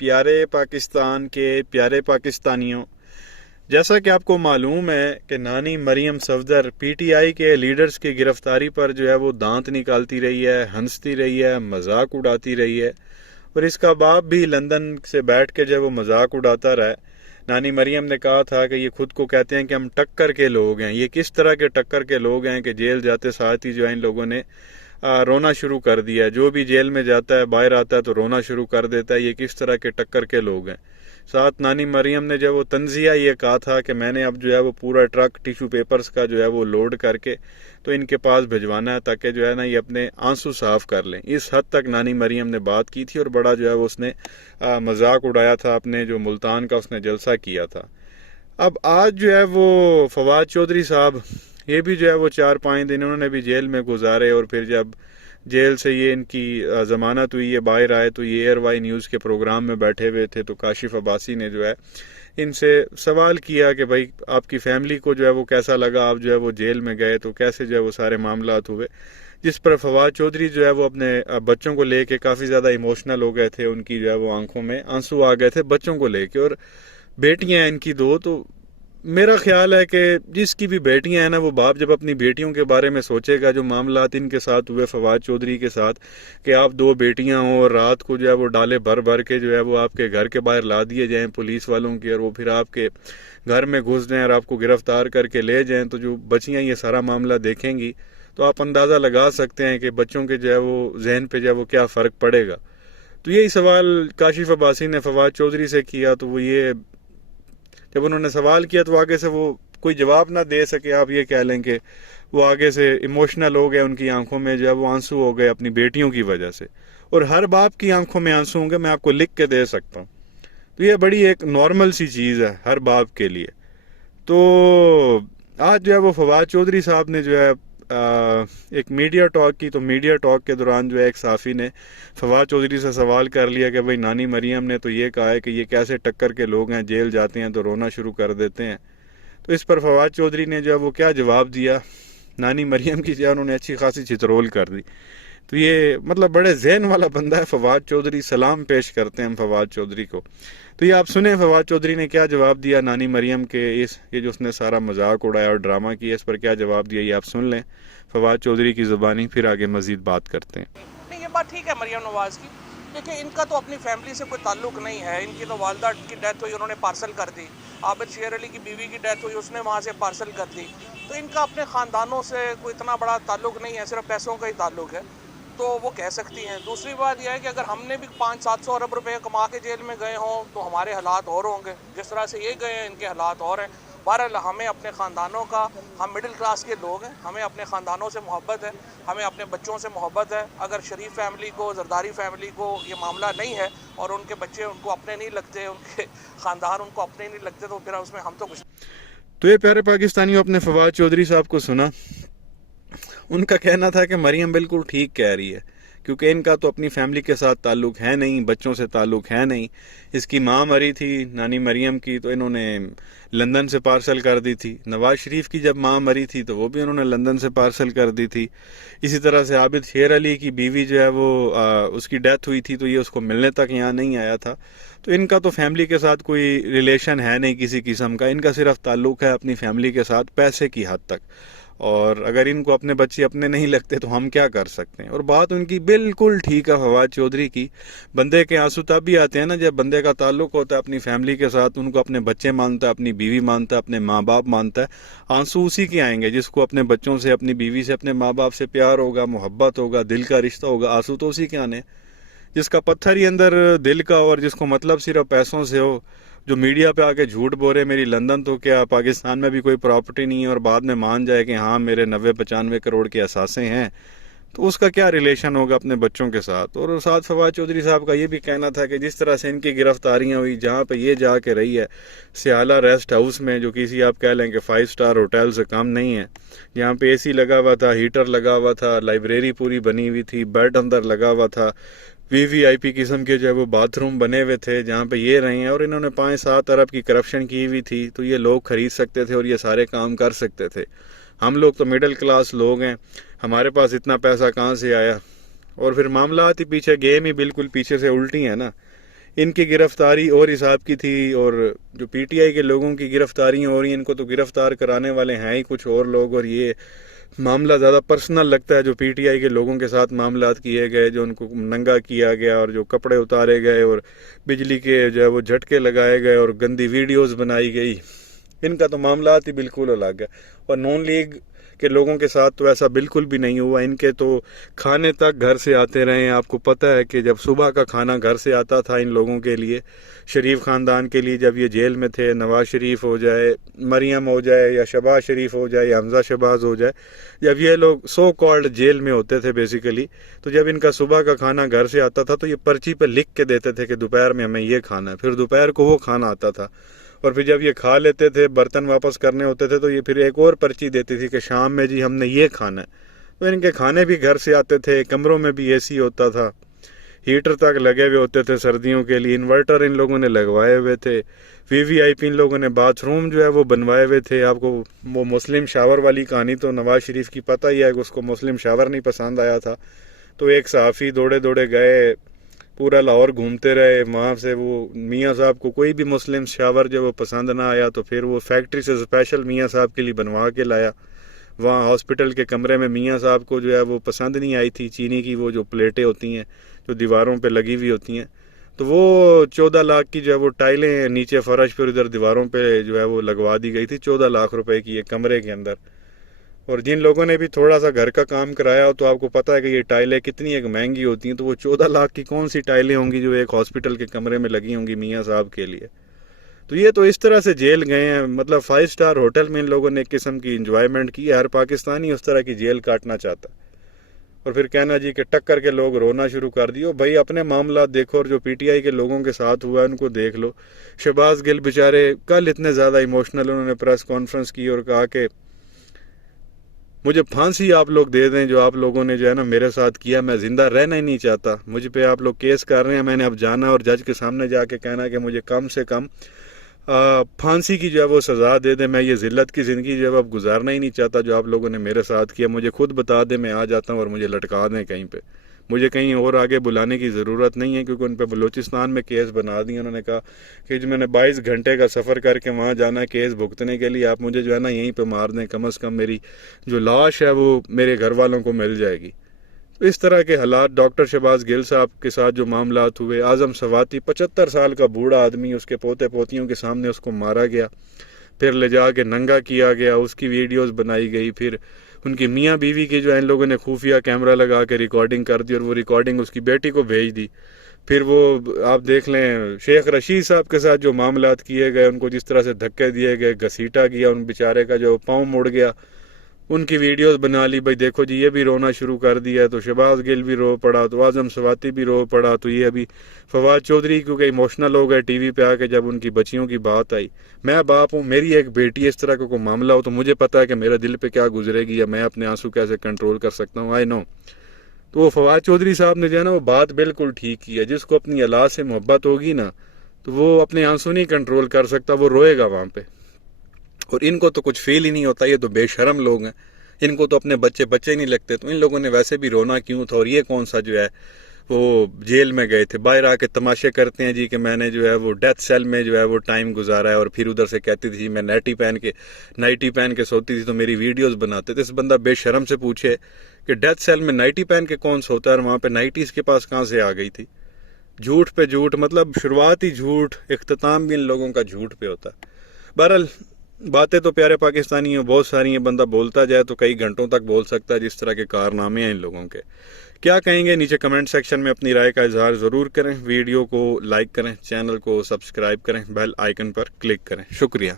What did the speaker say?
پیارے پاکستان کے پیارے پاکستانیوں، جیسا کہ آپ کو معلوم ہے کہ نانی مریم صفدر پی ٹی آئی کے لیڈرز کی گرفتاری پر جو ہے وہ دانت نکالتی رہی ہے، ہنستی رہی ہے، مذاق اڑاتی رہی ہے، اور اس کا باپ بھی لندن سے بیٹھ کے جو ہے وہ مذاق اڑاتا رہا ہے۔ نانی مریم نے کہا تھا کہ یہ خود کو کہتے ہیں کہ ہم ٹکر کے لوگ ہیں۔ یہ کس طرح کے ٹکر کے لوگ ہیں کہ جیل جاتے ساتھ ہی جو ہے ان لوگوں نے رونا شروع کر دیا ہے۔ جو بھی جیل میں جاتا ہے باہر آتا ہے تو رونا شروع کر دیتا ہے۔ یہ کس طرح کے ٹکر کے لوگ ہیں۔ ساتھ نانی مریم نے جو وہ تنزیہ یہ کہا تھا کہ میں نے اب جو ہے وہ پورا ٹرک ٹیشو پیپرز کا جو ہے وہ لوڈ کر کے تو ان کے پاس بھجوانا ہے تاکہ جو ہے نا یہ اپنے آنسو صاف کر لیں۔ اس حد تک نانی مریم نے بات کی تھی اور بڑا جو ہے وہ اس نے مذاق اڑایا تھا اپنے جو ملتان کا اس نے جلسہ کیا تھا۔ اب آج جو ہے وہ فواد چودھری صاحب یہ بھی جو ہے وہ 4-5 دن انہوں نے بھی جیل میں گزارے، اور پھر جب جیل سے یہ ان کی ضمانت ہوئی، یہ باہر آئے تو یہ ایئر وائی نیوز کے پروگرام میں بیٹھے ہوئے تھے، تو کاشف عباسی نے جو ہے ان سے سوال کیا کہ بھائی آپ کی فیملی کو جو ہے وہ کیسا لگا، آپ جو ہے وہ جیل میں گئے تو کیسے جو ہے وہ سارے معاملات ہوئے، جس پر فواد چودھری جو ہے وہ اپنے بچوں کو لے کے کافی زیادہ ایموشنل ہو گئے تھے۔ ان کی جو ہے وہ آنکھوں میں آنسو آ گئے تھے بچوں کو لے کے، اور بیٹیاں ہیں ان کی 2، تو میرا خیال ہے کہ جس کی بھی بیٹیاں ہیں نا، وہ باپ جب اپنی بیٹیوں کے بارے میں سوچے گا، جو معاملات ان کے ساتھ ہوئے فواد چودھری کے ساتھ کہ آپ 2 بیٹیاں ہوں اور رات کو جو ہے وہ ڈالے بھر بھر کے جو ہے وہ آپ کے گھر کے باہر لا دیے جائیں پولیس والوں کی، اور وہ پھر آپ کے گھر میں گھس جائیں اور آپ کو گرفتار کر کے لے جائیں، تو جو بچیاں یہ سارا معاملہ دیکھیں گی تو آپ اندازہ لگا سکتے ہیں کہ بچوں کے جو ہے وہ ذہن پہ جو ہے وہ کیا فرق پڑے گا۔ تو یہی سوال کاشف عباسی نے فواد چودھری سے کیا، تو وہ یہ جب انہوں نے سوال کیا تو آگے سے وہ کوئی جواب نہ دے سکے۔ آپ یہ کہہ لیں کہ وہ آگے سے ایموشنل ہو گئے، ان کی آنکھوں میں جو ہے وہ آنسو ہو گئے اپنی بیٹیوں کی وجہ سے، اور ہر باپ کی آنکھوں میں آنسو ہوں گے، میں آپ کو لکھ کے دے سکتا ہوں۔ تو یہ بڑی ایک نارمل سی چیز ہے ہر باپ کے لیے۔ تو آج جو ہے وہ فواد چودھری صاحب نے جو ہے ایک میڈیا ٹاک کی، تو میڈیا ٹاک کے دوران جو ہے ایک صحافی نے فواد چودھری سے سوال کر لیا کہ بھئی نانی مریم نے تو یہ کہا ہے کہ یہ کیسے ٹکر کے لوگ ہیں، جیل جاتے ہیں تو رونا شروع کر دیتے ہیں۔ تو اس پر فواد چودھری نے جو ہے وہ کیا جواب دیا، نانی مریم کی جو ہے انہوں نے اچھی خاصی چترول کر دی۔ تو یہ مطلب بڑے ذہن والا بندہ ہے فواد چودھری، سلام پیش کرتے ہیں ہم فواد چودھری کو۔ تو یہ آپ سنیں فواد چودھری نے کیا جواب دیا نانی مریم کے یہ جو اس نے سارا مذاق اڑایا اور ڈرامہ کیا، اس پر کیا جواب دیا، یہ آپ سن لیں فواد چودھری کی زبانی، پھر آگے مزید بات کرتے ہیں۔ نہیں، یہ بات ٹھیک ہے مریم نواز کی، کیونکہ ان کا تو اپنی فیملی سے کوئی تعلق نہیں ہے۔ ان کی تو والدہ کی ڈیتھ ہوئی، انہوں نے پارسل کر دی۔ عابد شیر علی کی بیوی کی ڈیتھ ہوئی، اس نے وہاں سے پارسل کر دی۔ تو ان کا اپنے خاندانوں سے کوئی اتنا بڑا تعلق نہیں ہے، صرف پیسوں کا ہی تعلق ہے، تو وہ کہہ سکتی ہیں۔ دوسری بات یہ ہے کہ اگر ہم نے بھی 500-700 ارب روپے کما کے جیل میں گئے ہوں تو ہمارے حالات اور ہوں گے، جس طرح سے یہ گئے ہیں ان کے حالات اور ہیں۔ بہرحال ہمیں اپنے خاندانوں کا، ہم مڈل کلاس کے لوگ ہیں، ہمیں اپنے خاندانوں سے محبت ہے، ہمیں اپنے بچوں سے محبت ہے۔ اگر شریف فیملی کو، زرداری فیملی کو یہ معاملہ نہیں ہے اور ان کے بچے ان کو اپنے نہیں لگتے، ان کے خاندان ان کو اپنے نہیں لگتے، تو پھر اس میں ہم تو کچھ۔ تو یہ پیارے پاکستانیوں اپنے فواد چودھری صاحب کو سنا، ان کا کہنا تھا کہ مریم بالکل ٹھیک کہہ رہی ہے، کیونکہ ان کا تو اپنی فیملی کے ساتھ تعلق ہے نہیں، بچوں سے تعلق ہے نہیں۔ اس کی ماں مری تھی نانی مریم کی تو انہوں نے لندن سے پارسل کر دی تھی۔ نواز شریف کی جب ماں مری تھی تو وہ بھی انہوں نے لندن سے پارسل کر دی تھی۔ اسی طرح سے عابد شیر علی کی بیوی جو ہے وہ اس کی ڈیتھ ہوئی تھی تو یہ اس کو ملنے تک یہاں نہیں آیا تھا۔ تو ان کا تو فیملی کے ساتھ کوئی ریلیشن ہے نہیں کسی قسم کا، ان کا صرف تعلق ہے اپنی فیملی کے ساتھ پیسے کی حد تک، اور اگر ان کو اپنے بچے اپنے نہیں لگتے تو ہم کیا کر سکتے ہیں۔ اور بات ان کی بالکل ٹھیک ہے فواد چودھری کی، بندے کے آنسو تب بھی آتے ہیں نا جب بندے کا تعلق ہوتا ہے اپنی فیملی کے ساتھ، ان کو اپنے بچے مانتا ہے، اپنی بیوی مانتا ہے، اپنے ماں باپ مانتا ہے۔ آنسو اسی کے آئیں گے جس کو اپنے بچوں سے، اپنی بیوی سے، اپنے ماں باپ سے پیار ہوگا، محبت ہوگا، دل کا رشتہ ہوگا، آنسو تو اسی کے آنے۔ جس کا پتھر ہی اندر دل کا اور جس کو مطلب صرف پیسوں سے ہو، جو میڈیا پہ آ کے جھوٹ بولے میری لندن تو کیا پاکستان میں بھی کوئی پراپرٹی نہیں ہے، اور بعد میں مان جائے کہ ہاں میرے 90-95 کروڑ کے اثاثے ہیں، تو اس کا کیا ریلیشن ہوگا اپنے بچوں کے ساتھ۔ اور ساتھ فواد چودھری صاحب کا یہ بھی کہنا تھا کہ جس طرح سے ان کی گرفتاریاں ہوئی، جہاں پہ یہ جا کے رہی ہے سیالہ ریسٹ ہاؤس میں، جو کسی آپ کہہ لیں کہ 5 اسٹار ہوٹل سے کم نہیں ہے، جہاں پہ اے سی لگا ہوا تھا، ہیٹر لگا ہوا تھا، لائبریری پوری بنی ہوئی تھی، بیڈ اندر لگا ہوا تھا، وی آئی پی قسم کے جو ہے وہ باتھ روم بنے ہوئے تھے جہاں پہ یہ رہے ہیں، اور انہوں نے 5-7 ارب کی کرپشن کی ہوئی تھی، تو یہ لوگ خرید سکتے تھے اور یہ سارے کام کر سکتے تھے۔ ہم لوگ تو مڈل کلاس لوگ ہیں، ہمارے پاس اتنا پیسہ کہاں سے آیا؟ اور پھر معاملات ہی پیچھے گیم ہی بالکل پیچھے سے الٹی ہیں نا۔ ان کی گرفتاری اور حساب کی تھی، اور جو پی ٹی آئی کے لوگوں کی گرفتاریاں ہو رہی ہیں، ان کو تو گرفتار کرانے والے ہیں ہی کچھ اور لوگ، اور یہ معاملہ زیادہ پرسنل لگتا ہے جو پی ٹی آئی کے لوگوں کے ساتھ معاملات کیے گئے، جو ان کو ننگا کیا گیا اور جو کپڑے اتارے گئے اور بجلی کے جو ہے وہ جھٹکے لگائے گئے اور گندی ویڈیوز بنائی گئی، ان کا تو معاملات ہی بالکل الگ ہے۔ اور نون لیگ کے لوگوں کے ساتھ تو ایسا بالکل بھی نہیں ہوا، ان کے تو کھانے تک گھر سے آتے رہے ہیں۔ آپ کو پتہ ہے کہ جب صبح کا کھانا گھر سے آتا تھا ان لوگوں کے لیے، شریف خاندان کے لیے، جب یہ جیل میں تھے، نواز شریف ہو جائے، مریم ہو جائے، یا شہباز شریف ہو جائے، یا حمزہ شہباز ہو جائے، جب یہ لوگ سو کالڈ جیل میں ہوتے تھے بیسیکلی، تو جب ان کا صبح کا کھانا گھر سے آتا تھا تو یہ پرچی پہ لکھ کے دیتے تھے کہ دوپہر میں ہمیں یہ کھانا ہے، پھر دوپہر کو وہ کھانا آتا تھا، اور پھر جب یہ کھا لیتے تھے، برتن واپس کرنے ہوتے تھے، تو یہ پھر ایک اور پرچی دیتی تھی کہ شام میں جی ہم نے یہ کھانا ہے۔ تو ان کے کھانے بھی گھر سے آتے تھے، کمروں میں بھی اے سی ہوتا تھا، ہیٹر تک لگے ہوئے ہوتے تھے سردیوں کے لیے، انورٹر ان لوگوں نے لگوائے ہوئے تھے، وی وی آئی پی ان لوگوں نے باتھ روم جو ہے وہ بنوائے ہوئے تھے۔ آپ کو وہ مسلم شاور والی کہانی تو نواز شریف کی پتہ ہی ہے کہ اس کو مسلم شاور نہیں پسند آیا تھا، تو ایک صحافی دوڑے دوڑے گئے، پورا لاہور گھومتے رہے، وہاں سے وہ میاں صاحب کو کوئی بھی مسلم شاور جو وہ پسند نہ آیا تو پھر وہ فیکٹری سے اسپیشل میاں صاحب کے لیے بنوا کے لایا۔ وہاں ہاسپٹل کے کمرے میں میاں صاحب کو جو ہے وہ پسند نہیں آئی تھی چینی کی وہ جو پلیٹیں ہوتی ہیں جو دیواروں پہ لگی ہوئی ہوتی ہیں، تو وہ 14 لاکھ کی جو ہے وہ ٹائلیں نیچے فرش پہ ادھر دیواروں پہ جو ہے وہ لگوا دی گئی تھی، 14 لاکھ روپے کی ایک کمرے کے اندر۔ اور جن لوگوں نے بھی تھوڑا سا گھر کا کام کرایا ہو تو آپ کو پتہ ہے کہ یہ ٹائلیں کتنی ایک مہنگی ہوتی ہیں، تو وہ 14 لاکھ کی کون سی ٹائلیں ہوں گی جو ایک ہاسپٹل کے کمرے میں لگی ہوں گی میاں صاحب کے لیے۔ تو یہ تو اس طرح سے جیل گئے ہیں، مطلب 5 اسٹار ہوٹل میں ان لوگوں نے ایک قسم کی انجوائمنٹ کی ہے، ہر پاکستانی اس طرح کی جیل کاٹنا چاہتا ہے۔ اور پھر کہنا جی کہ ٹکر کے لوگ رونا شروع کر دیو، بھائی اپنے معاملات دیکھو، اور جو پی ٹی آئی کے لوگوں کے ساتھ ہوا ہے ان کو دیکھ لو۔ شہباز گل بیچارے کل اتنے زیادہ ایموشنل انہوں نے پریس کانفرنس کی اور کہا کہ مجھے پھانسی آپ لوگ دے دیں جو آپ لوگوں نے جو ہے نا میرے ساتھ کیا، میں زندہ رہنا ہی نہیں چاہتا، مجھ پہ آپ لوگ کیس کر رہے ہیں، میں نے اب جانا اور جج کے سامنے جا کے کہنا کہ مجھے کم سے کم پھانسی کی جو ہے وہ سزا دے دیں، میں یہ ذلت کی زندگی جو ہے اب گزارنا ہی نہیں چاہتا جو آپ لوگوں نے میرے ساتھ کیا، مجھے خود بتا دیں، میں آ جاتا ہوں اور مجھے لٹکا دیں کہیں پہ، مجھے کہیں اور آگے بلانے کی ضرورت نہیں ہے، کیونکہ ان پہ بلوچستان میں کیس بنا دی۔ انہوں نے کہا کہ جو میں نے 22 گھنٹے کا سفر کر کے وہاں جانا ہے کیس بھگتنے کے لیے، آپ مجھے جو ہے نا یہیں پہ مار دیں، کم از کم میری جو لاش ہے وہ میرے گھر والوں کو مل جائے گی۔ تو اس طرح کے حالات ڈاکٹر شہباز گل صاحب کے ساتھ جو معاملات ہوئے، اعظم سواتی 75 سال کا بوڑھا آدمی، اس کے پوتے پوتیوں کے سامنے اس کو مارا گیا، پھر لے جا کے ننگا کیا گیا، اس کی ویڈیوز بنائی گئی، پھر ان کی میاں بیوی کی جو ہے ان لوگوں نے خفیہ کیمرہ لگا کے ریکارڈنگ کر دی اور وہ ریکارڈنگ اس کی بیٹی کو بھیج دی۔ پھر وہ آپ دیکھ لیں شیخ رشید صاحب کے ساتھ جو معاملات کیے گئے، ان کو جس طرح سے دھکے دیے گئے، گھسیٹا گیا، ان بیچارے کا جو پاؤں مڑ گیا، ان کی ویڈیوز بنا لی، بھائی دیکھو جی یہ بھی رونا شروع کر دیا، تو شہباز گل بھی رو پڑا، تو اعظم سواتی بھی رو پڑا، تو یہ ابھی فواد چودھری کیونکہ ایموشنل ہو گئے ٹی وی پہ آ کے جب ان کی بچیوں کی بات آئی۔ میں باپ ہوں، میری ایک بیٹی اس طرح کا کوئی معاملہ ہو تو مجھے پتا ہے کہ میرے دل پہ کیا گزرے گی، یا میں اپنے آنسو کیسے کنٹرول کر سکتا ہوں، آئی نو۔ تو وہ فواد چودھری صاحب نے جو ہے نا وہ بات بالکل ٹھیک کی ہے، جس کو اپنی اولاد سے محبت ہوگی نا تو وہ اپنے آنسو نہیں کنٹرول کر سکتا، وہ روئے گا وہاں پہ۔ اور ان کو تو کچھ فیل ہی نہیں ہوتا، یہ تو بے شرم لوگ ہیں، ان کو تو اپنے بچے نہیں لگتے، تو ان لوگوں نے ویسے بھی رونا کیوں تھا، اور یہ کون سا جو ہے وہ جیل میں گئے تھے، باہر آ کے تماشے کرتے ہیں جی کہ میں نے جو ہے وہ ڈیتھ سیل میں جو ہے وہ ٹائم گزارا ہے، اور پھر ادھر سے کہتی تھی میں نائٹی پہن کے سوتی تھی تو میری ویڈیوز بناتے تھے۔ اس بندہ بے شرم سے پوچھے کہ ڈیتھ سیل میں نائٹی پہن کے کون سوتا ہے، اور وہاں پہ نائٹیز کے پاس کہاں سے آ گئی تھی؟ جھوٹ پہ جھوٹ، مطلب شروعات ہی جھوٹ، اختتام بھی ان لوگوں کا جھوٹ پہ ہوتا ہے۔ بہرحال باتیں تو پیارے پاکستانی ہیں بہت ساری ہیں، بندہ بولتا جائے تو کئی گھنٹوں تک بول سکتا ہے، جس طرح کے کارنامے ہیں ان لوگوں کے۔ کیا کہیں گے نیچے کمنٹ سیکشن میں اپنی رائے کا اظہار ضرور کریں، ویڈیو کو لائک کریں، چینل کو سبسکرائب کریں، بیل آئیکن پر کلک کریں۔ شکریہ۔